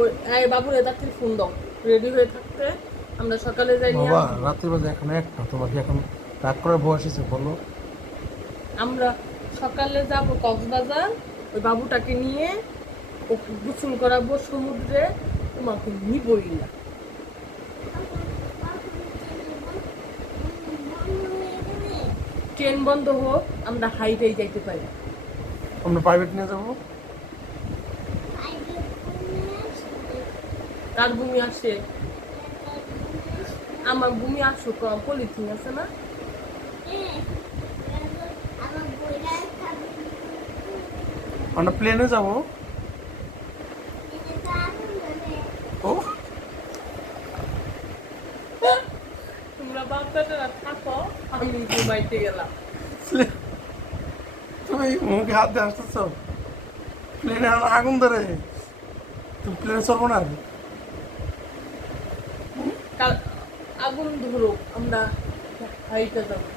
ওই এই বাবুরে তাড়াতাড়ি ফোন দাও, রেডি হয়ে থাকতে। আমরা সকালে যাই নিয়ে বাবা আসবো। রাত্রি বাজে এখন একটা, তোমার কি এখন রাগ করার বয়স হয়েছে বলো? আমরা সকালে যাব কক্সবাজার, ওই বাবুটাকে নিয়ে ওকে গোসল করাবো সমুদ্রে। তোমাকে নিবই না। ট্রেন বন্ধ হোক, আমরা হাইটেই যাইতে পারি। আমরা প্রাইভেট নিয়ে যাবো। কার বমি আসে? আমার বমি আসুক, পলিথিন আছে না? আমরা প্লেনে যাবো। ও তোমরা বাচ্চাটা থাকো, আমি ঘুমাইতে গেলাম। তুমি মুখে হাত দিয়ে আসতেছ, প্লেনে আগুন ধরে, তুমি প্লেনে চলবো না? কাল আগুন ধরুক, আমরা হাইটে যাবো।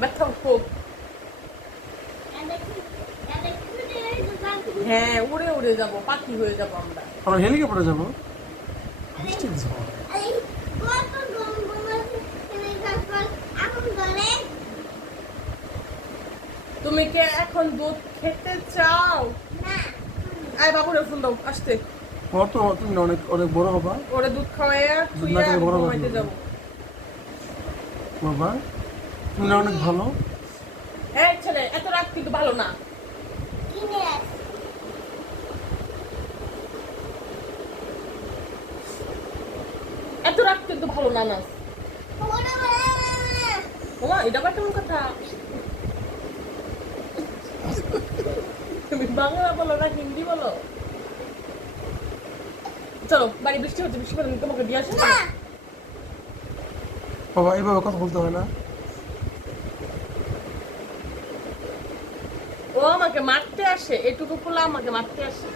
ব্যথা হোক। হ্যাঁ, উড়ে উড়ে যাবো, পাখি হয়ে যাবো আমরা। আমরা হেলিকপ্টারে যাবো। বৃষ্টি দিচ্ছে বাবা। তুমি কি এখন দুধ খেতে চাও? আয় বাবুরে ফোন দাও আসতে। তোমার তো তুমি অনেক অনেক বড় হবা ওরে দুধ খাওয়াইয়া দুধ না শুইয়া খেলে বড় ঘুমাইতে হবে। যাবো। বাবা তুমি না অনেক ভালো। এই ছেলে, এত রাগ কিন্তু ভালো না। এত রাগ কিন্তু ভালো না না। ওমা, এটা আবার কেমন কথা? তুমি বাংলা বলো না হিন্দি বলো? চলো, বাড়ি বৃষ্টি হচ্ছে, বৃষ্টি করে তোমাকে দিয়ে আসে। বাবা এইভাবে কথা বলতে হয় না। ও আমাকে মারতে আসে, এটুকু পোলা আমাকে মারতে আসে।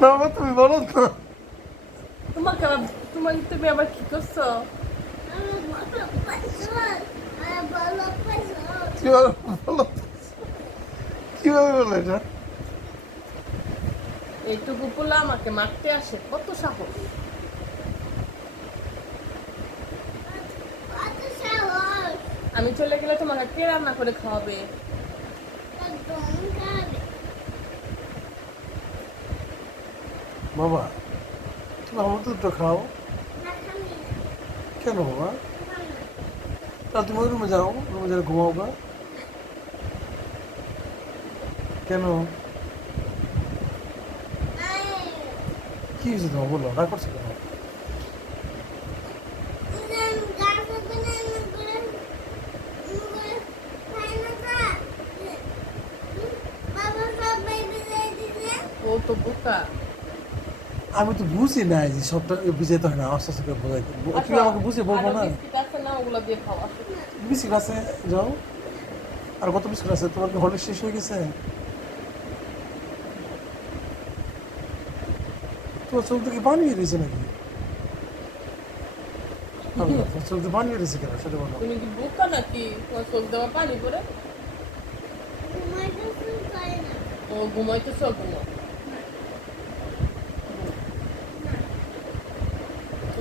না বাবা তুমি বলো না। তোমাকে আবার তুমি আবার কি করছো? কিভাবে বলো, কিভাবে বলো এটা? এইটুকু পোলা আমাকে মারতে আসে, কত সাহস! আমি চলে গেলে তোমাকে কে রান্না করে খাওয়াবে? বাবা তুমি আমার দুধটা খাও। কেন বাবা? তা তুমি ওই রুমে যাও, রুমে যাও ঘুমাও গা। কেন কি হয়েছে তোমার বলো, রাগ করছো কেন? ও তো বোকা। আমি তো বুঝি না যে সবটা বুঝাইতে হয় না, আস্তে আস্তে করে বোঝাইতে। তুমি আমাকে বুঝিয়ে বলবো আরো না? বিস্কিট আছে না, ওগুলো দিয়ে খাও। আসো। বিস্কিট আছে, যাও। আর কত বিস্কুট আছে? তোমার কি হলির শেষ হয়ে গেছে? তোমার চোখ থেকে পানি বেরিয়েছে নাকি? আল্লাহ, তোমার চোখ থেকে পানি বেরিয়েছে কেন সেটা বলো। তুমি কি বোকা নাকি? তোমার চোখ দেওয়া পানি পরে? ও ঘুমাইতেছ, ঘুমাও।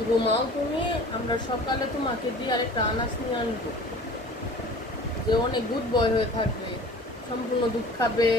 ঘুমাও তুমি। আমরা সকালে তোমাকে দিয়ে আরেকটা আনাজ নিয়ে আনবো, যে অনেক গুড বয় হয়ে থাকবে, সম্পূর্ণ দুধ খাবে,